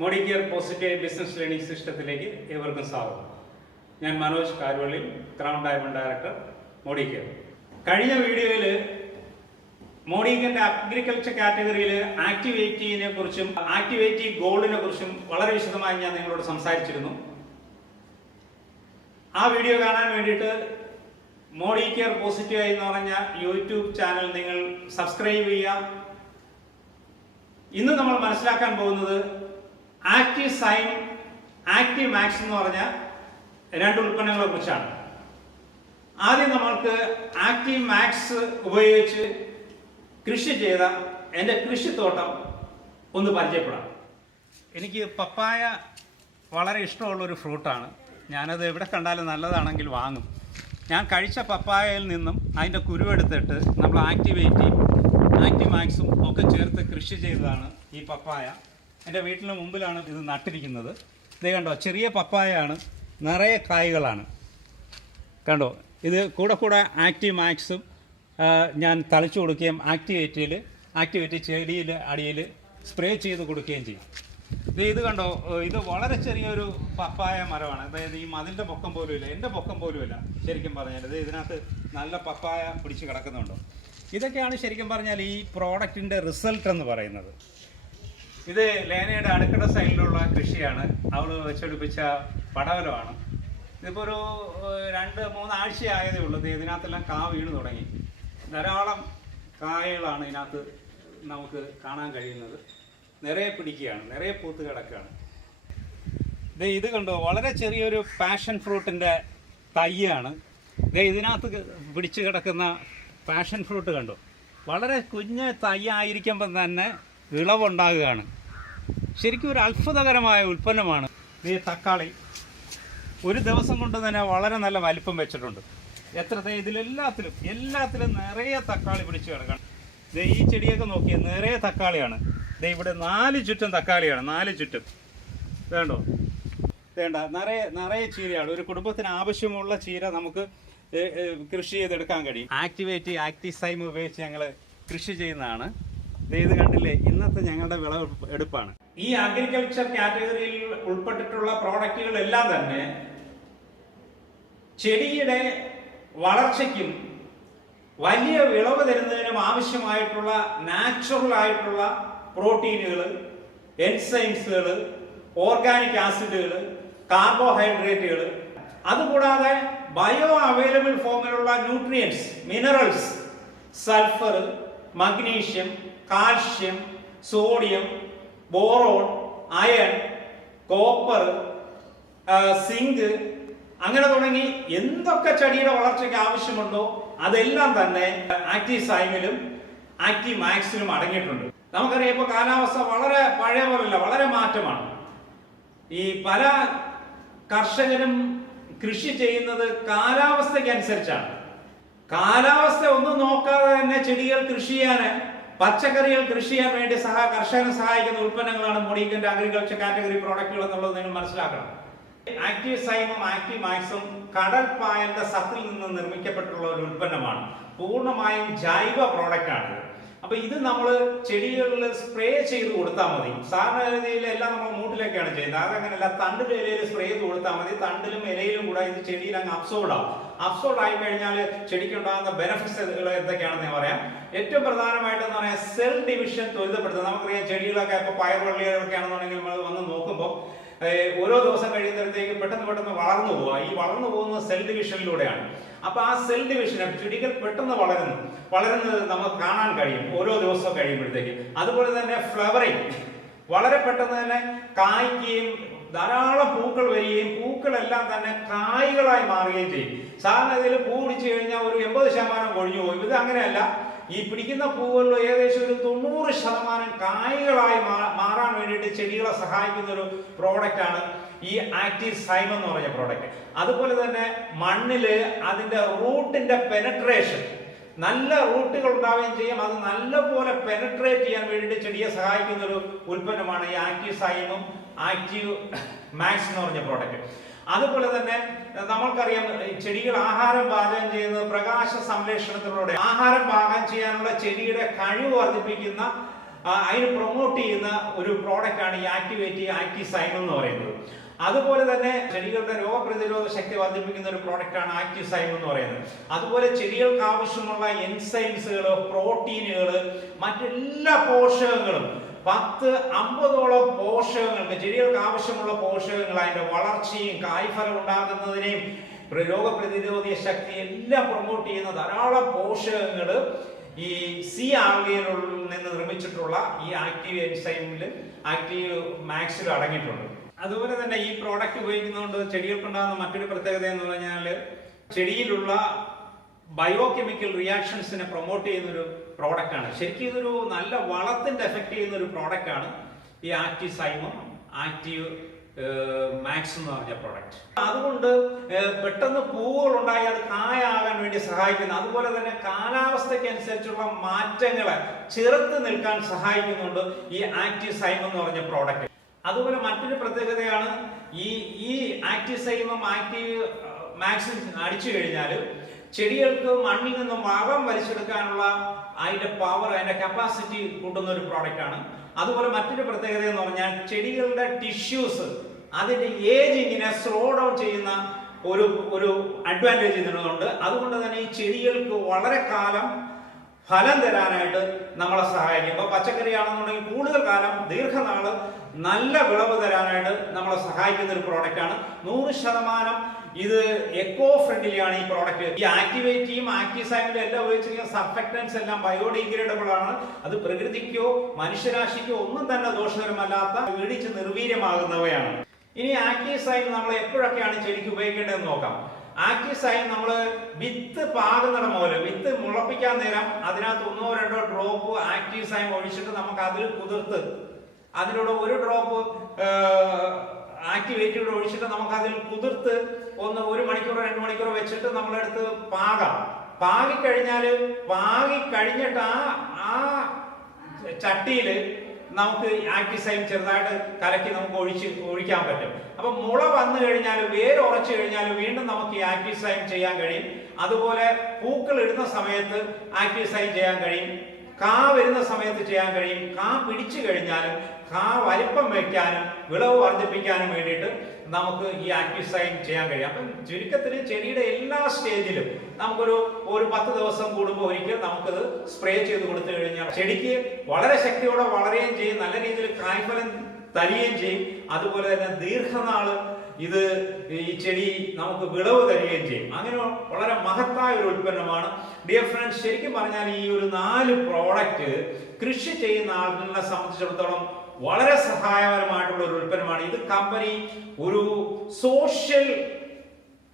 Modi care positive business learning സിസ്റ്റത്തിലേക്ക് ഏവർക്കും സ്വാഗതം. ഞാൻ Manoj Karvalli crown diamond director Modicare കഴിഞ്ഞ വീഡിയോയിൽ മോഡിക്കന്റെ അഗ്രികൾച്ചർ കാറ്റഗറിയിൽ ആക്ടിവേറ്റിനെ കുറിച്ചും ആക്ടിവേറ്റി ഗോൾഡിനെ കുറിച്ചും വളരെ വിശദമായി ഞാൻ നിങ്ങളോട് സംസാരിച്ചിരുന്നു. ആ വീഡിയോ കാണാൻ വേണ്ടിയിട്ട് മോഡി കെയർ പോസിറ്റീവ് എന്ന് പറഞ്ഞ യൂട്യൂബ് ചാനൽ നിങ്ങൾ സബ്സ്ക്രൈബ് ചെയ്യുക. ഇന്ന് നമ്മൾ മനസ്സിലാക്കാൻ പോകുന്നത് ആക്റ്റീവ് സൈൻ ആക്റ്റീവ് മാക്സ് എന്ന് പറഞ്ഞ രണ്ട് ഉൽപ്പന്നങ്ങളെ കുറിച്ചാണ്. ആദ്യം നമ്മൾക്ക് ആക്റ്റീവ് മാക്സ് ഉപയോഗിച്ച് കൃഷി ചെയ്ത എന്റെ കൃഷിത്തോട്ടം ഒന്ന് പരിചയപ്പെടാം. എനിക്ക് പപ്പായ വളരെ ഇഷ്ടമുള്ള ഒരു ഫ്രൂട്ടാണ്. ഞാനത് എവിടെ കണ്ടാലും നല്ലതാണെങ്കിൽ വാങ്ങും. ഞാൻ കഴിച്ച പപ്പായയിൽ നിന്നും അതിന്റെ കുരുവെടുത്തിട്ട് നമ്മൾ ആക്ടിവേറ്റി ആക്റ്റീവ് മാക്സും ഒക്കെ ചേർത്ത് കൃഷി ചെയ്തതാണ് ഈ പപ്പായ. എന്റെ വീട്ടിന് മുമ്പിലാണ് ഇത് നട്ടിരിക്കുന്നത്. ഇത് കണ്ടോ? ചെറിയ പപ്പായയാണ്. നിറയെ കായ്കളാണ്. കണ്ടോ? ഇത് കൂടെ കൂടെ ആക്റ്റീവ് മാക്സും ഞാൻ തളിച്ചു കൊടുക്കുകയും ആക്ടിവേറ്റിയിൽ ആക്ടിവേറ്റ് ചെടിയിൽ അടിയിൽ സ്പ്രേ ചെയ്ത് കൊടുക്കുകയും ചെയ്യും. ഇത് ഇത് കണ്ടോ? ഇത് വളരെ ചെറിയൊരു പപ്പായ മരമാണ്. അതായത് ഈ മതിലിന്റെ പൊക്കം പോലും ഇല്ല എന്റെ പൊക്കം പോലും ഇല്ല ശരിക്കും പറഞ്ഞാൽ ഇത് ഇതിനകത്ത് നല്ല പപ്പായ പിടിച്ച് കിടക്കുന്നുണ്ടോ. ഇതൊക്കെയാണ് ശരിക്കും പറഞ്ഞാൽ ഈ പ്രോഡക്റ്റിന്റെ റിസൾട്ട് എന്ന് പറയുന്നത്. ഇത് ലേനയുടെ അടുക്കട സൈഡിലുള്ള കൃഷിയാണ്. അവൾ വെച്ചെടുപ്പിച്ച പടവലമാണ്. ഇതിപ്പോൾ ഒരു രണ്ട് മൂന്ന് ആഴ്ചയായതേ ഉള്ളൂ. ഇത് ഇതിനകത്തെല്ലാം കാ വീണ് തുടങ്ങി. ധാരാളം കായകളാണ് ഇതിനകത്ത് നമുക്ക് കാണാൻ കഴിയുന്നത്. നിറയെ പിടിക്കുകയാണ്. നിറയെ പൂത്ത് കിടക്കുകയാണ്. ഇത് ഇത് കണ്ടോ? വളരെ ചെറിയൊരു പാഷൻ ഫ്രൂട്ടിന്റെ തയ്യാണ് ഇത് ഇതിനകത്ത് പിടിച്ചു കിടക്കുന്ന പാഷൻ ഫ്രൂട്ട് കണ്ടോ? വളരെ കുഞ്ഞ് തയ്യായിരിക്കുമ്പം തന്നെ വിളവുണ്ടാകുകയാണ്. ശരിക്കും ഒരു അത്ഭുതകരമായ ഉൽപ്പന്നമാണ് ഈ തക്കാളി. ഒരു ദിവസം കൊണ്ട് തന്നെ വളരെ നല്ല വലിപ്പം വെച്ചിട്ടുണ്ട്. എത്ര ഇതിലെല്ലാത്തിലും എല്ലാത്തിലും നിറയെ തക്കാളി പിടിച്ചു കിടക്കണം. ദേ ഈ ചെടിയൊക്കെ നോക്കിയാൽ നിറയെ തക്കാളിയാണ്. ദേ ഇവിടെ നാല് ചുറ്റും തക്കാളിയാണ് നാല് ചുറ്റും. വേണ്ടോ? വേണ്ട നിറയെ നിറയെ ചീരയാണ്. ഒരു കുടുംബത്തിന് ആവശ്യമുള്ള ചീര നമുക്ക് കൃഷി ചെയ്തെടുക്കാൻ കഴിയും. ആക്ടിവേറ്റ് ആക്ടിസൈം ഉപയോഗിച്ച് ഞങ്ങൾ കൃഷി ചെയ്യുന്നതാണ്. ഇത് കണ്ടില്ലേ? ഇന്നത്തെ ഞങ്ങളുടെ വിളവ് എടുപ്പാണ്. ഈ അഗ്രികൾച്ചർ കാറ്റഗറിയിൽ ഉൾപ്പെട്ടിട്ടുള്ള പ്രോഡക്റ്റുകളെല്ലാം തന്നെ ചെടിയുടെ വളർച്ചയ്ക്കും വലിയ വിളവ് തരുന്നതിനും ആവശ്യമായിട്ടുള്ള നാച്ചുറൽ ആയിട്ടുള്ള പ്രോട്ടീനുകൾ എൻസൈംസുകൾ ഓർഗാനിക് ആസിഡുകൾ കാർബോഹൈഡ്രേറ്റുകൾ അതുകൂടാതെ ബയോ അവൈലബിൾ ഫോമിലുള്ള nutrients minerals sulphur magnesium calcium sodium boron iron copper zinc അങ്ങനെ തുടങ്ങി എന്തൊക്കെ ചെടിയുടെ വളർച്ചയ്ക്ക് ആവശ്യമുണ്ടോ അതെല്ലാം തന്നെ ആക്റ്റീവ് സൈമിലും ആക്റ്റീവ് മാക്സിലും അടങ്ങിയിട്ടുണ്ട്. നമുക്കറിയാം ഇപ്പൊ കാലാവസ്ഥ വളരെ പഴയ പോലല്ല വളരെ മാറ്റമാണ്. ഈ പല കർഷകരും കൃഷി ചെയ്യുന്നത് കാലാവസ്ഥയ്ക്ക് അനുസരിച്ചാണ് കാലാവസ്ഥ ഒന്നും നോക്കാതെ തന്നെ ചെടികൾ കൃഷി ചെയ്യാൻ പച്ചക്കറികൾ കൃഷി ചെയ്യാൻ വേണ്ടി സഹ കർഷകനെ സഹായിക്കുന്ന ഉൽപ്പന്നങ്ങളാണ് മോഡിക്കന്റെ അഗ്രികൾച്ചർ കാറ്റഗറി പ്രോഡക്റ്റുകൾ എന്നുള്ളത് നിങ്ങൾ മനസ്സിലാക്കണം. ആക്റ്റീവ് സൈമും ആക്റ്റീവ് മാക്സും കടൽ പായന്റെ സത്തിൽ നിന്ന് നിർമ്മിക്കപ്പെട്ടുള്ള ഒരു ഉൽപ്പന്നമാണ്. പൂർണമായും ജൈവ പ്രോഡക്റ്റ് ആണ്. അപ്പൊ ഇത് നമ്മൾ ചെടികളിൽ സ്പ്രേ ചെയ്ത് കൊടുത്താൽ മതി. സാധാരണ രീതിയിൽ എല്ലാം നമ്മൾ മൂട്ടിലൊക്കെയാണ് ചെയ്യുന്നത്. അതങ്ങനെയല്ല തണ്ടിലും ഇലയിൽ സ്പ്രേ ചെയ്ത് കൊടുത്താൽ മതി. തണ്ടിലും ഇലയിലും കൂടെ ഇത് ചെടിയിൽ അങ്ങ് അബ്സോർഡ് ആവും. അബ്സോർഡ് ആയി കഴിഞ്ഞാൽ ചെടിക്ക് ഉണ്ടാകുന്ന ബെനിഫിറ്റ്സ് എന്തൊക്കെയാണെന്ന് ഞാൻ പറയാം. ഏറ്റവും പ്രധാനമായിട്ട് എന്ന് പറയാം സെൽ ഡിവിഷൻ ത്വരിതപ്പെടുത്തുന്നത് നമുക്കറിയാം ചെടികളൊക്കെ ഇപ്പോൾ പയർവള്ളികളൊക്കെ ആണെന്നുണ്ടെങ്കിൽ നമ്മൾ വന്ന് നോക്കുമ്പോൾ ഓരോ ദിവസം കഴിയുന്നിടത്തേക്കും പെട്ടെന്ന് പെട്ടെന്ന് വളർന്നു പോവുക. ഈ വളർന്നു പോകുന്ന സെൽ ഡിവിഷനിലൂടെയാണ് അപ്പൊ ആ സെൽ ഡിവിഷൻ ചെടികൾ പെട്ടെന്ന് വളരുന്നു. വളരുന്നത് നമുക്ക് കാണാൻ കഴിയും ഓരോ ദിവസവും കഴിയുമ്പോഴത്തേക്ക്. അതുപോലെ തന്നെ ഫ്ലവറിങ് വളരെ പെട്ടെന്ന് തന്നെ കായ്ക്കുകയും ധാരാളം പൂക്കൾ വരികയും പൂക്കളെല്ലാം തന്നെ കായ്കളായി മാറുകയും ചെയ്യും. സാധാരണ ഇതിൽ പൂ പിടിച്ചു കഴിഞ്ഞാൽ ഒരു എൺപത് ശതമാനം കൊഴിഞ്ഞു പോകും ഇത് അങ്ങനെയല്ല. ഈ പിടിക്കുന്ന പൂവുകളിൽ ഏകദേശം ഒരു തൊണ്ണൂറ് ശതമാനം കായ്കളായി മാറാൻ വേണ്ടിയിട്ട് ചെടികളെ സഹായിക്കുന്ന ഒരു പ്രോഡക്റ്റ് ആണ് ഈ ആക്റ്റീവ് സൈം എന്ന് പറഞ്ഞ പ്രോഡക്റ്റ് അതുപോലെ തന്നെ മണ്ണിൽ അതിന്റെ റൂട്ടിന്റെ പെനട്രേഷൻ നല്ല റൂട്ടുകൾ ഉണ്ടാവുകയും ചെയ്യും. അത് നല്ലപോലെ പെനട്രേറ്റ് ചെയ്യാൻ വേണ്ടിയിട്ട് ചെടിയെ സഹായിക്കുന്ന ഒരു ഉൽപ്പന്നമാണ് ഈ ആക്റ്റീവ് സൈമും ആക്റ്റീവ് മാക്സ് എന്ന് പറഞ്ഞ പ്രോഡക്റ്റ് അതുപോലെ തന്നെ നമ്മൾക്കറിയാം ചെടികൾ ആഹാരം പാചകം ചെയ്യുന്നത് പ്രകാശ സംരക്ഷണത്തിലൂടെ ആഹാരം പാകം ചെയ്യാനുള്ള ചെടിയുടെ കഴിവ് വർദ്ധിപ്പിക്കുന്ന അതിന് പ്രൊമോട്ട് ചെയ്യുന്ന ഒരു പ്രോഡക്റ്റ് ആണ് ഈ ആക്ടിവേറ്റ് ആക്റ്റീവ് സൈൻ എന്ന് പറയുന്നത്. അതുപോലെ തന്നെ ചെടികളുടെ രോഗപ്രതിരോധ ശക്തി വർദ്ധിപ്പിക്കുന്ന ഒരു പ്രോഡക്റ്റ് ആണ് ആക്റ്റീവ് സൈം എന്ന് പറയുന്നത്. അതുപോലെ ചെടികൾക്ക് ആവശ്യമുള്ള എൻസൈംസുകൾ പ്രോട്ടീനുകൾ മറ്റെല്ലാ പോഷകങ്ങളും പത്ത് അമ്പതോളം പോഷകങ്ങൾക്ക് ചെടികൾക്ക് ആവശ്യമുള്ള പോഷകങ്ങൾ അതിന്റെ വളർച്ചയും കായ്ഫലം ഉണ്ടാകുന്നതിനെയും പ്ര- രോഗപ്രതിരോധ ശക്തി എല്ലാം പ്രൊമോട്ട് ചെയ്യുന്ന ധാരാളം പോഷകങ്ങൾ ഈ സി ആൽഗയിൽ നിന്ന് നിർമ്മിച്ചിട്ടുള്ള ഈ ആക്റ്റീവ് എൻസൈമിൽ ആക്റ്റീവ് മാക്സിൽ അടങ്ങിയിട്ടുണ്ട്. അതുപോലെ തന്നെ ഈ പ്രോഡക്റ്റ് ഉപയോഗിക്കുന്നതുകൊണ്ട് ചെടികൾക്കുണ്ടാകുന്ന മറ്റൊരു പ്രത്യേകത എന്ന് പറഞ്ഞാൽ ചെടിയിലുള്ള ബയോകെമിക്കൽ റിയാക്ഷൻസിനെ പ്രൊമോട്ട് ചെയ്യുന്ന ഒരു പ്രോഡക്റ്റ് ആണ്. ശരിക്കും ഇതൊരു നല്ല വളത്തിന്റെ എഫക്ട് ചെയ്യുന്ന ഒരു പ്രോഡക്റ്റ് ആണ് ഈ ആക്റ്റീവ് സൈമം ആക്റ്റീവ് മാക്സ് എന്ന് പറഞ്ഞ പ്രോഡക്റ്റ് അതുകൊണ്ട് പെട്ടെന്ന് പൂവുകൾ ഉണ്ടായി അത് കായാകാൻ വേണ്ടി സഹായിക്കുന്നു. അതുപോലെ തന്നെ കാലാവസ്ഥയ്ക്ക് അനുസരിച്ചുള്ള മാറ്റങ്ങളെ ചെറുത്ത് നിൽക്കാൻ സഹായിക്കുന്നുണ്ട് ഈ ആക്റ്റീവ് സൈമം എന്ന് പറഞ്ഞ പ്രോഡക്റ്റ് അതുപോലെ മറ്റൊരു പ്രത്യേകതയാണ് ഈ ഈ ആക്റ്റീവ് സൈമം ആക്റ്റീവ് മാക്സിൻ അടിച്ചു കഴിഞ്ഞാൽ ചെടികൾക്ക് മണ്ണിൽ നിന്നും വളം വലിച്ചെടുക്കാനുള്ള അതിന്റെ പവർ അതിന്റെ കപ്പാസിറ്റി കൂട്ടുന്ന ഒരു പ്രോഡക്റ്റ് ആണ്. അതുപോലെ മറ്റൊരു പ്രത്യേകത എന്ന് പറഞ്ഞാൽ ചെടികളുടെ ടിഷ്യൂസ് അതിന്റെ ഏജിങ്ങിനെ സ്ലോ ഡൗൺ ചെയ്യുന്ന ഒരു ഒരു അഡ്വാന്റേജ് ഇതിനുണ്ട്. അതുകൊണ്ട് തന്നെ ഈ ചെടികൾക്ക് വളരെ കാലം ഫലം തരാനായിട്ട് നമ്മളെ സഹായിക്കും. ഇപ്പോൾ പച്ചക്കറി ആണെന്നുണ്ടെങ്കിൽ കൂടുതൽ കാലം ദീർഘനാൾ നല്ല വിളവ് തരാനായിട്ട് നമ്മളെ സഹായിക്കുന്ന ഒരു പ്രോഡക്റ്റാണ് നൂറ് ശതമാനം ഇത് എക്കോ ഫ്രണ്ട്ലി ആണ് ഈ പ്രോഡക്റ്റ് ഈ ആക്ടിവേറ്റിയും ആക്ടിസൈഡും എല്ലാം ഉപയോഗിച്ചിരിക്കുന്ന സർഫക്റ്റൻസ് എല്ലാം ബയോഡിഗ്രേഡബിൾ ആണ്. അത് പ്രകൃതിക്കോ മനുഷ്യരാശിക്കോ ഒന്നും തന്നെ ദോഷകരമല്ലാത്ത ഇടിച്ച് നിർവീര്യമാകുന്നവയാണ്. ഇനി ആക്ടിസൈഡ് നമ്മൾ എപ്പോഴൊക്കെയാണ് ചെടിക്ക് ഉപയോഗിക്കേണ്ടതെന്ന് നോക്കാം. ആക്റ്റീവ് നമ്മൾ വിത്ത് പാകുന്നിടം മുതൽ വിത്ത് മുളപ്പിക്കാൻ നേരം അതിനകത്ത് ഒന്നോ രണ്ടോ ഡ്രോപ്പ് സൈൻ ഒഴിച്ചിട്ട് നമുക്ക് അതിൽ കുതിർത്ത് അതിലൂടെ ഒരു ഡ്രോപ്പ് ആക്ടിവേറ്റ് കൂടെ ഒഴിച്ചിട്ട് നമുക്ക് അതിൽ കുതിർത്ത് ഒന്ന് ഒരു മണിക്കൂറോ രണ്ട് മണിക്കൂറോ വെച്ചിട്ട് നമ്മളെടുത്ത് പാകാം. പാകി കഴിഞ്ഞാൽ പാകി കഴിഞ്ഞിട്ട് ആ ആ ചട്ടിയിൽ നമുക്ക് ആക്ടിസൈൻ ചെറുതായിട്ട് കലക്കി നമുക്ക് ഒഴിച്ച് ഒഴിക്കാൻ പറ്റും. അപ്പം മുള വന്നു കഴിഞ്ഞാൽ വേര് ഉറച്ചു കഴിഞ്ഞാൽ വീണ്ടും നമുക്ക് ഈ ആക്ടിസൈൻ ചെയ്യാൻ കഴിയും. അതുപോലെ പൂക്കൾ ഇടുന്ന സമയത്ത് ആക്ടിസൈൻ ചെയ്യാൻ കഴിയും. കാ വരുന്ന സമയത്ത് ചെയ്യാൻ കഴിയും. കാ പിടിച്ചു കഴിഞ്ഞാലും കാ വലിപ്പം വയ്ക്കാനും വിളവ് വർദ്ധിപ്പിക്കാനും വേണ്ടിയിട്ട് നമുക്ക് ഈ ആക്റ്റീവ് സൈൻ ചെയ്യാൻ കഴിയും. അപ്പം ചുരുക്കത്തിൽ ചെടിയുടെ എല്ലാ സ്റ്റേജിലും നമുക്കൊരു ഒരു പത്ത് ദിവസം കൂടുമ്പോൾ ഒരിക്കൽ നമുക്കത് സ്പ്രേ ചെയ്ത് കൊടുത്തു കഴിഞ്ഞാൽ ചെടിക്ക് വളരെ ശക്തിയോടെ വളരുകയും ചെയ്യും നല്ല രീതിയിൽ കായ്ഫലം തരികയും ചെയ്യും. അതുപോലെ തന്നെ ദീർഘനാൾ ഇത് ഈ ചെടി നമുക്ക് വിളവ് തരികയും ചെയ്യും. അങ്ങനെ വളരെ മഹത്തായ ഒരു ഉൽപ്പന്നമാണ്. ഡിയർ ഫ്രണ്ട്സ് ശരിക്കും പറഞ്ഞാൽ ഈ ഒരു നാല് പ്രോഡക്റ്റ് കൃഷി ചെയ്യുന്ന ആളുകളെ സംബന്ധിച്ചിടത്തോളം വളരെ സഹായകരമായിട്ടുള്ള ഒരു ഉൽപ്പന്നമാണ്. ഇത് കമ്പനി ഒരു സോഷ്യൽ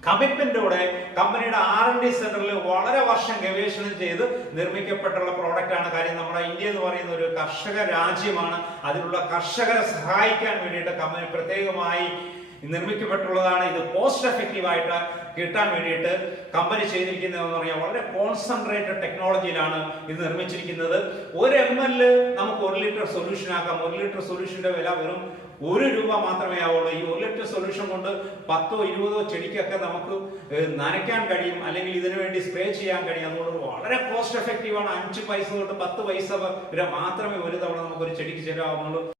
കമ്മിറ്റ്മെന്റോടെ കമ്പനിയുടെ ആർ എൻ ഡി സെന്ററിൽ വളരെ വർഷം ഗവേഷണം ചെയ്ത് നിർമ്മിക്കപ്പെട്ടുള്ള പ്രോഡക്റ്റ് ആണ്. കാര്യം നമ്മുടെ ഇന്ത്യ എന്ന് പറയുന്ന ഒരു കർഷക രാജ്യമാണ്. അതിലുള്ള കർഷകരെ സഹായിക്കാൻ വേണ്ടിയിട്ട് കമ്പനി പ്രത്യേകമായി നിർമ്മിക്കപ്പെട്ടുള്ളതാണ്. ഇത് കോസ്റ്റ് എഫക്റ്റീവ് ആയിട്ട് കിട്ടാൻ വേണ്ടിയിട്ട് കമ്പനി ചെയ്തിരിക്കുന്നതെന്ന് പറഞ്ഞാൽ വളരെ കോൺസെൻട്രേറ്റഡ് ടെക്നോളജിയിലാണ് ഇത് നിർമ്മിച്ചിരിക്കുന്നത്. ഒരു എം എൽ നമുക്ക് ഒരു ലിറ്റർ സൊല്യൂഷൻ ആക്കാം. ഒരു ലിറ്റർ സൊല്യൂഷന്റെ വില വെറും ഒരു രൂപ മാത്രമേ ആവുള്ളൂ. ഈ ഒരു ലിറ്റർ സൊല്യൂഷൻ കൊണ്ട് പത്തോ ഇരുപതോ ചെടിക്കൊക്കെ നമുക്ക് നനയ്ക്കാൻ കഴിയും. അല്ലെങ്കിൽ ഇതിനു വേണ്ടി സ്പ്രേ ചെയ്യാൻ കഴിയും. അതുകൊണ്ട് വളരെ കോസ്റ്റ് എഫക്റ്റീവ് ആണ്. അഞ്ച് പൈസ തൊട്ട് പത്ത് പൈസ വരെ മാത്രമേ ഒരു തവണ നമുക്ക് ഒരു ചെടിക്ക് ചെലവാകുന്നുള്ളൂ.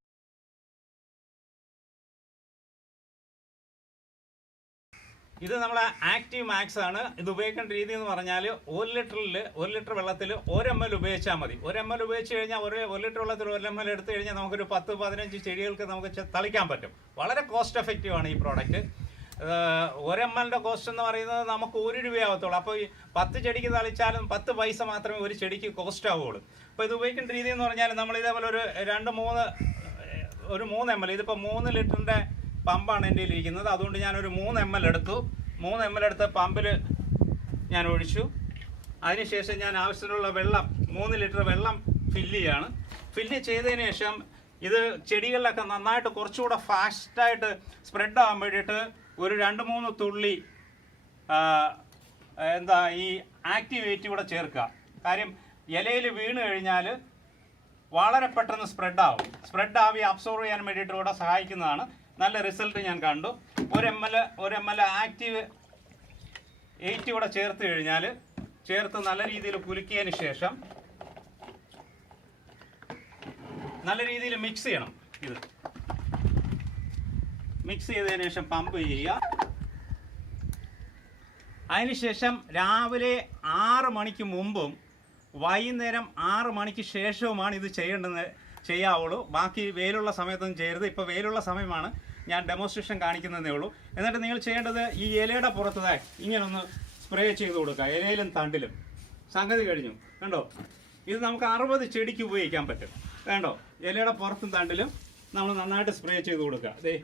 ഇത് നമ്മളെ ആക്റ്റീവ് മാക്സ് ആണ്. ഇത് ഉപയോഗിക്കേണ്ട രീതി എന്ന് പറഞ്ഞാൽ ഒരു ലിറ്ററിൽ ഒരു ലിറ്റർ വെള്ളത്തിൽ ഒരു എം എൽ ഉപയോഗിച്ചാൽ മതി. ഒരു എം എൽ ഉപയോഗിച്ച് കഴിഞ്ഞാൽ ഒരു ഒരു ലിറ്റർ വെള്ളത്തിൽ ഒരു എം എൽ എടുത്തു കഴിഞ്ഞാൽ നമുക്കൊരു പത്ത് പതിനഞ്ച് ചെടികൾക്ക് നമുക്ക് തളിക്കാൻ പറ്റും. വളരെ കോസ്റ്റ് എഫക്റ്റീവ് ആണ് ഈ പ്രോഡക്റ്റ് ഒരു എം എല്ലിന്റെ കോസ്റ്റ് എന്ന് പറയുന്നത് നമുക്ക് ഒരു രൂപയാവത്തുള്ളൂ. അപ്പോൾ ഈ പത്ത് ചെടിക്ക് തളിച്ചാലും പത്ത് പൈസ മാത്രമേ ഒരു ചെടിക്ക് കോസ്റ്റ് ആവുകയുള്ളൂ. അപ്പോൾ ഇത് ഉപയോഗിക്കേണ്ട രീതി എന്ന് പറഞ്ഞാൽ നമ്മൾ ഇതേപോലെ ഒരു രണ്ട് മൂന്ന് ഒരു മൂന്ന് എം എൽ ഇതിപ്പോൾ മൂന്ന് ലിറ്ററിന്റെ പമ്പാണ് എന്റെ ഇരിക്കുന്നത് അതുകൊണ്ട് ഞാനൊരു മൂന്ന് എം എൽ എടുത്തു. മൂന്ന് എം എൽ എടുത്ത് പമ്പിൽ ഞാൻ ഒഴിച്ചു. അതിനുശേഷം ഞാൻ ആവശ്യത്തിനുള്ള വെള്ളം മൂന്ന് ലിറ്റർ വെള്ളം ഫില്ല് ചെയ്യാണ്. ഫില്ല് ചെയ്തതിന് ശേഷം ഇത് ചെടികളിലൊക്കെ നന്നായിട്ട് കുറച്ചുകൂടെ ഫാസ്റ്റായിട്ട് സ്പ്രെഡ് ആകാൻ വേണ്ടിയിട്ട് ഒരു രണ്ട് മൂന്ന് തുള്ളി എന്താ ഈ ആക്ടിവേറ്റ് കൂടെ ചേർക്കുക. കാര്യം ഇലയിൽ വീണ് കഴിഞ്ഞാൽ വളരെ പെട്ടെന്ന് സ്പ്രെഡ് ആവും. സ്പ്രെഡ് ആവി അബ്സോർവ് ചെയ്യാൻ വേണ്ടിയിട്ട് കൂടെ സഹായിക്കുന്നതാണ്. നല്ല റിസൾട്ട് ഞാൻ കണ്ടു. ഒരു എം എൽ ഒരു എം എൽ ആക്റ്റീവ് എയ്റ്റ് കൂടെ ചേർത്ത് കഴിഞ്ഞാൽ ചേർത്ത് നല്ല രീതിയിൽ കുലുക്കിയതിന് ശേഷം നല്ല രീതിയിൽ മിക്സ് ചെയ്യണം ഇത്. മിക്സ് ചെയ്തതിന് ശേഷം പമ്പ് ചെയ്യുക. അതിനുശേഷം രാവിലെ ആറ് മണിക്ക് മുമ്പും വൈകുന്നേരം ആറ് മണിക്ക് ശേഷവുമാണ് ഇത് ചെയ്യേണ്ടത്. ചെയ്യാവുള്ളൂ. ബാക്കി വെയിലുള്ള സമയത്തൊന്നും ചെയ്യരുത്. ഇപ്പോൾ വെയിലുള്ള സമയമാണ്. ഞാൻ ഡെമോൺസ്ട്രേഷൻ കാണിക്കുന്നതേ ഉള്ളൂ. എന്നിട്ട് നിങ്ങൾ ചെയ്യേണ്ടത് ഈ ഇലയുടെ പുറത്തതായി ഇങ്ങനെ ഒന്ന് സ്പ്രേ ചെയ്ത് കൊടുക്കുക. ഇലയിലും തണ്ടിലും. സംഗതി കഴിഞ്ഞു. കണ്ടോ? ഇത് നമുക്ക് അറുപത് ചെടിക്ക് ഉപയോഗിക്കാൻ പറ്റും. വേണ്ടോ ഇലയുടെ പുറത്തും തണ്ടിലും നമ്മൾ നന്നായിട്ട് സ്പ്രേ ചെയ്ത് കൊടുക്കുക. ദേ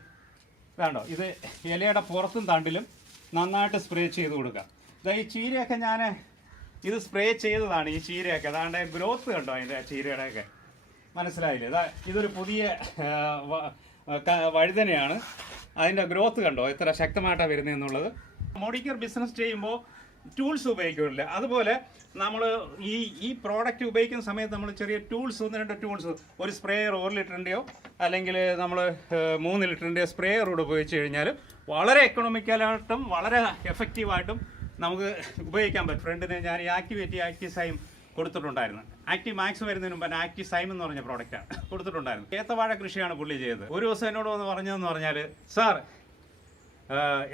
വേണ്ടോ ഇത് ഇലയുടെ പുറത്തും തണ്ടിലും നന്നായിട്ട് സ്പ്രേ ചെയ്ത് കൊടുക്കുക. ഇതാ ഈ ചീരയൊക്കെ ഞാൻ ഇത് സ്പ്രേ ചെയ്തതാണ് ഈ ചീരയൊക്കെ. അതാണ്ട് ഗ്രോത്ത് കണ്ടോ അതിന്റെ ചീരയുടെയൊക്കെ? മനസ്സിലായില്ലേ? ഇതാ ഇതൊരു പുതിയ വഴുതനയാണ് അതിന്റെ ഗ്രോത്ത് കണ്ടോ? എത്ര ശക്തമായിട്ടാണ് വരുന്നത് എന്നുള്ളത്. മോഡിക്കർ ബിസിനസ് ചെയ്യുമ്പോൾ ടൂൾസ് ഉപയോഗിക്കില്ല അതുപോലെ നമ്മൾ ഈ ഈ പ്രോഡക്റ്റ് ഉപയോഗിക്കുന്ന സമയത്ത് നമ്മൾ ചെറിയ ടൂൾസ് ഒന്ന് രണ്ട് ടൂൾസ് ഒരു സ്പ്രേയർ ഒരു ലിറ്ററിന്റെയോ അല്ലെങ്കിൽ നമ്മൾ മൂന്ന് ലിറ്ററിന്റെ സ്പ്രേയർ കൂടെ ഉപയോഗിച്ച് കഴിഞ്ഞാൽ വളരെ എക്കണോമിക്കലായിട്ടും വളരെ എഫക്റ്റീവായിട്ടും നമുക്ക് ഉപയോഗിക്കാൻ പറ്റും. ഫ്രണ്ടിന് ഞാൻ ആക്ടിവേറ്റ് സൈം കൊടുത്തിട്ടുണ്ടായിരുന്നു. ആക്ടി മാക്സ് വരുന്നതിന് മുമ്പ് ആക്ടി സൈം എന്ന് പറഞ്ഞ പ്രോഡക്റ്റാണ് കൊടുത്തിട്ടുണ്ടായിരുന്നു. ഏത്തവാഴ കൃഷിയാണ് പുള്ളി ചെയ്തത്. ഒരു ദിവസം എന്നോട് വന്ന് പറഞ്ഞതെന്ന് പറഞ്ഞാൽ സാർ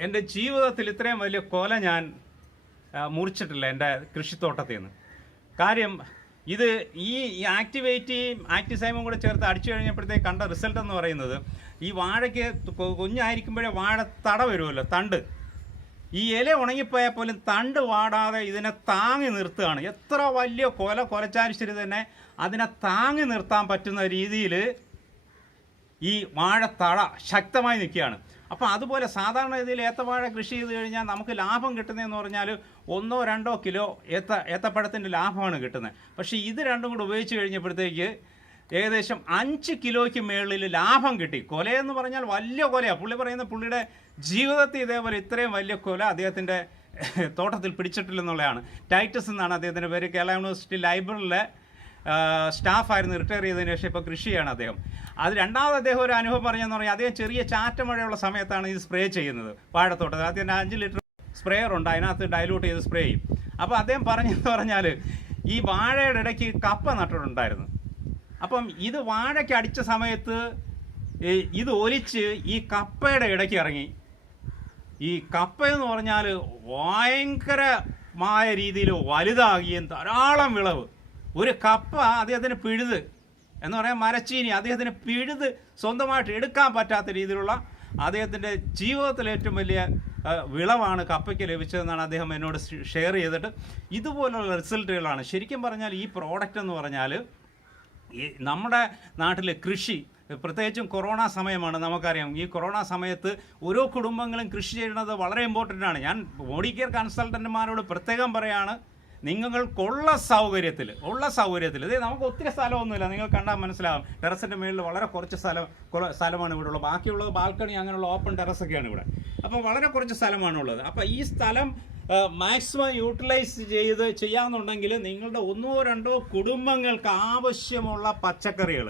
എന്റെ ജീവിതത്തിൽ ഇത്രയും വലിയ കൊല ഞാൻ മുറിച്ചിട്ടില്ല എന്റെ കൃഷിത്തോട്ടത്തിൽ നിന്ന് കാര്യം ഇത് ഈ ആക്ടിവേറ്റിയും ആക്ടിസൈമും സൈമും കൂടെ ചേർത്ത് അടിച്ചു കഴിഞ്ഞപ്പോഴത്തേക്ക് കണ്ട റിസൾട്ട് എന്ന് പറയുന്നത് ഈ വാഴയ്ക്ക് കുഞ്ഞായിരിക്കുമ്പോഴേ വാഴ തട വരുമല്ലോ തണ്ട്. ഈ ഇല ഉണങ്ങിപ്പോയാൽ പോലും തണ്ട് വാടാതെ ഇതിനെ താങ്ങി നിർത്തുകയാണ്. എത്ര വലിയ കൊല കൊലച്ചാരിശ്ശേരി തന്നെ അതിനെ താങ്ങി നിർത്താൻ പറ്റുന്ന രീതിയിൽ ഈ വാഴത്തഴ ശക്തമായി നിൽക്കുകയാണ്. അപ്പോൾ അതുപോലെ സാധാരണ രീതിയിൽ ഏത്തവാഴ കൃഷി ചെയ്ത് കഴിഞ്ഞാൽ നമുക്ക് ലാഭം കിട്ടുന്നതെന്ന് പറഞ്ഞാൽ ഒന്നോ രണ്ടോ കിലോ ഏത്ത ഏത്തപ്പഴത്തിന്റെ ലാഭമാണ് കിട്ടുന്നത്. പക്ഷേ ഇത് രണ്ടും കൂടെ ഉപയോഗിച്ച് കഴിഞ്ഞപ്പോഴത്തേക്ക് ഏകദേശം അഞ്ച് കിലോയ്ക്ക് മേളിൽ ലാഭം കിട്ടി. കൊലയെന്ന് പറഞ്ഞാൽ വലിയ കൊലയാണ് പുള്ളി പറയുന്ന പുള്ളിയുടെ ജീവിതത്തിൽ ഇതേപോലെ ഇത്രയും വലിയ കൊല അദ്ദേഹത്തിന്റെ തോട്ടത്തിൽ പിടിച്ചിട്ടില്ലെന്നുള്ളതാണ്. ടൈറ്റസ് എന്നാണ് അദ്ദേഹത്തിന്റെ പേര്. കേരള യൂണിവേഴ്സിറ്റി ലൈബ്രറിയിലെ സ്റ്റാഫായിരുന്നു റിട്ടയർ ചെയ്തതിന് ശേഷം ഇപ്പോൾ കൃഷിയാണ് അദ്ദേഹം. അത് രണ്ടാമത് അദ്ദേഹം ഒരു അനുഭവം പറഞ്ഞെന്ന് പറഞ്ഞാൽ അദ്ദേഹം ചെറിയ ചാറ്റമഴയുള്ള സമയത്താണ് ഇത് സ്പ്രേ ചെയ്യുന്നത് വാഴത്തോട്ടത്തിൽ. അദ്ദേഹം അഞ്ച് ലിറ്റർ സ്പ്രേയർ ഉണ്ട്. അതിനകത്ത് ഡൈലൂട്ട് ചെയ്ത് സ്പ്രേ ചെയ്യും. അപ്പോൾ അദ്ദേഹം പറഞ്ഞെന്ന് പറഞ്ഞാൽ ഈ വാഴയുടെ ഇടയ്ക്ക് കപ്പ നട്ടിട്ടുണ്ടായിരുന്നു. അപ്പം ഇത് വാഴയ്ക്ക് അടിച്ച സമയത്ത് ഇത് ഒലിച്ച് ഈ കപ്പയുടെ ഇടയ്ക്ക് ഇറങ്ങി. ഈ കപ്പ എന്ന് പറഞ്ഞാൽ ഭയങ്കരമായ രീതിയിൽ വലുതാകുകയും ധാരാളം വിളവ്. ഒരു കപ്പ അദ്ദേഹത്തിന് പിഴുത് എന്ന് പറയാൻ മരച്ചീനി അദ്ദേഹത്തിന് പിഴുത് സ്വന്തമായിട്ട് എടുക്കാൻ പറ്റാത്ത രീതിയിലുള്ള അദ്ദേഹത്തിന്റെ ജീവിതത്തിൽ ഏറ്റവും വലിയ വിളവാണ് കപ്പയ്ക്ക് ലഭിച്ചതെന്നാണ് അദ്ദേഹം എന്നോട് ഷെയർ ചെയ്തിട്ട്. ഇതുപോലുള്ള റിസൾട്ടുകളാണ്. ശരിക്കും പറഞ്ഞാൽ ഈ പ്രോഡക്റ്റ് എന്ന് പറഞ്ഞാൽ നമ്മുടെ നാട്ടിലെ കൃഷി പ്രത്യേകിച്ചും കൊറോണ സമയമാണ് നമുക്കറിയാം. ഈ കൊറോണ സമയത്ത് ഓരോ കുടുംബങ്ങളും കൃഷി ചെയ്യുന്നത് വളരെ ഇമ്പോർട്ടന്റ് ആണ്. ഞാൻ ബോഡി കെയർ കൺസൾട്ടന്റുമാരോട് പ്രത്യേകം പറയാണ് നിങ്ങൾക്കുള്ള സൗകര്യത്തിൽ ഉള്ള സൗകര്യത്തിൽ ഇത് നമുക്ക് ഒത്തിരി സ്ഥലമൊന്നുമില്ല. നിങ്ങൾ കണ്ടാൽ മനസ്സിലാവും. ടെറസിന്റെ മേളിൽ വളരെ കുറച്ച് സ്ഥലം സ്ഥലമാണ് ഇവിടെ ഉള്ളത്. ബാക്കിയുള്ളത് ബാൽക്കണി അങ്ങനെയുള്ള ഓപ്പൺ ടെറസ് ടെറസൊക്കെയാണ് ഇവിടെ. അപ്പോൾ വളരെ കുറച്ച് സ്ഥലമാണുള്ളത് അപ്പോൾ ഈ സ്ഥലം മാക്സിമം യൂട്ടിലൈസ് ചെയ്ത് ചെയ്യാമെന്നുണ്ടെങ്കിൽ നിങ്ങളുടെ ഒന്നോ രണ്ടോ കുടുംബങ്ങൾക്ക് ആവശ്യമുള്ള പച്ചക്കറികൾ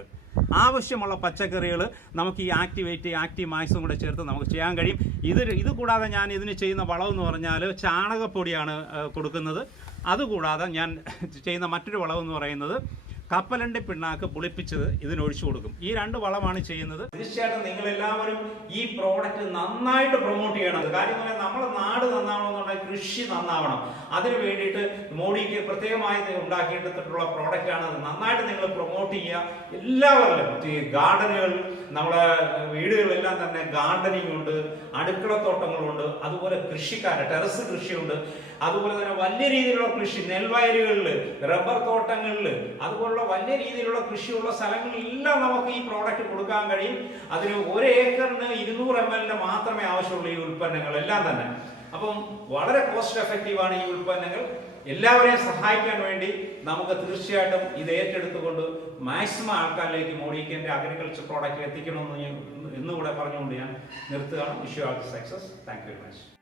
ആവശ്യമുള്ള പച്ചക്കറികൾ നമുക്ക് ഈ ആക്ടിവേറ്റ് ആക്റ്റീവ് മാക്സും കൂടെ ചേർത്ത് നമുക്ക് ചെയ്യാൻ കഴിയും. ഇത് ഇത് കൂടാതെ ഞാൻ ഇതിന് ചെയ്യുന്ന വളം എന്ന് പറഞ്ഞാൽ ചാണകപ്പൊടിയാണ് കൊടുക്കുന്നത്. അതുകൂടാതെ ഞാൻ ചെയ്യുന്ന മറ്റൊരു വളം എന്ന് പറയുന്നത് കപ്പലണ്ടി പിണ്ണാക്ക് പുളിപ്പിച്ചത് ഇതിനൊഴിച്ചു കൊടുക്കും. ഈ രണ്ട് വളമാണ് ചെയ്യുന്നത്. തീർച്ചയായിട്ടും നിങ്ങൾ എല്ലാവരും ഈ പ്രോഡക്റ്റ് നന്നായിട്ട് പ്രൊമോട്ട് ചെയ്യണം. കാര്യം നമ്മുടെ നാട് നന്നാവണമെന്നുണ്ടെങ്കിൽ കൃഷി നന്നാവണം. അതിനു വേണ്ടിയിട്ട് മോഡിക്ക് പ്രത്യേകമായി ഉണ്ടാക്കിയിട്ടുള്ള പ്രോഡക്റ്റ് ആണ് നന്നായിട്ട് നിങ്ങൾ പ്രൊമോട്ട് ചെയ്യുക. എല്ലാവരും ഗാർഡനുകൾ നമ്മുടെ വീടുകളിലെല്ലാം തന്നെ ഗാർഡനിങ് ഉണ്ട് അടുക്കളത്തോട്ടങ്ങളുണ്ട് അതുപോലെ കൃഷിക്കാർ ടെറസ് കൃഷിയുണ്ട്. അതുപോലെ തന്നെ വലിയ രീതിയിലുള്ള കൃഷി നെൽവയലുകളിൽ റബ്ബർ തോട്ടങ്ങളിൽ അതുപോലുള്ള വലിയ രീതിയിലുള്ള കൃഷിയുള്ള സ്ഥലങ്ങളിലെല്ലാം നമുക്ക് ഈ പ്രോഡക്റ്റ് കൊടുക്കാൻ കഴിയും. അതിന് ഒരു ഏക്കറിന് ഇരുന്നൂറ് എം എല്ലിന് മാത്രമേ ആവശ്യമുള്ളൂ ഈ ഉൽപ്പന്നങ്ങൾ എല്ലാം തന്നെ. അപ്പം വളരെ കോസ്റ്റ് എഫക്റ്റീവ് ആണ് ഈ ഉൽപ്പന്നങ്ങൾ. എല്ലാവരെയും സഹായിക്കാൻ വേണ്ടി നമുക്ക് തീർച്ചയായിട്ടും ഇത് ഏറ്റെടുത്തുകൊണ്ട് മാക്സിമം ആൾക്കാരിലേക്ക് മോഡിക്കന്റെ അഗ്രികൾച്ചർ പ്രോഡക്റ്റ് എത്തിക്കണമെന്ന് ഞാൻ ഇന്നുകൂടെ പറഞ്ഞുകൊണ്ട് ഞാൻ നിർത്തുകയാണ്. Vishu all success thank you very much